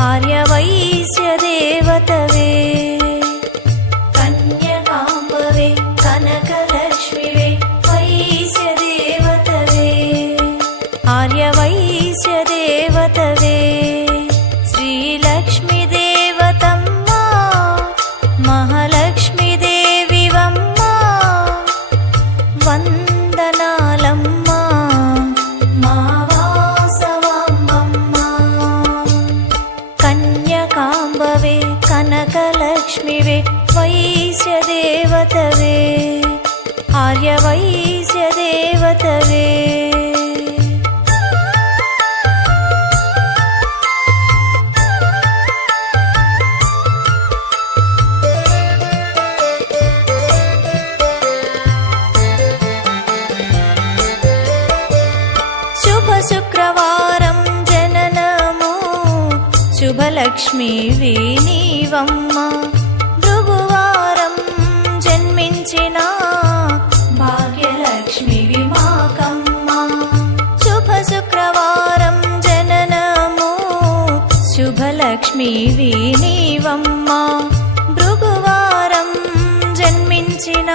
ఆర్యవైశ్యదేవతవే కన్యకాంబవే కనకలక్ష్మివే వైశ్యదేవతవే ఆర్యవైశ్యదేవతవే శ్రీలక్ష్మీదేవతమ్మా మహాలక్ష్మీదేవివమ్మా వందనాలమ్మా మా వాసవాంబమ్మా కన్యకాంబవే కనకలక్ష్మివే వైశ్యదేవతవే ఆర్యవైశ్యదేవతవే శుక్రవారం జననము శుభలక్ష్మీవి నీవమ్మా భృగువారం జన్మించిన భాగ్యలక్ష్మివి మాకమ్మా శుక్రవారం జననము శుభలక్ష్మీవి నీవమ్మా భృగువారం జన్మించిన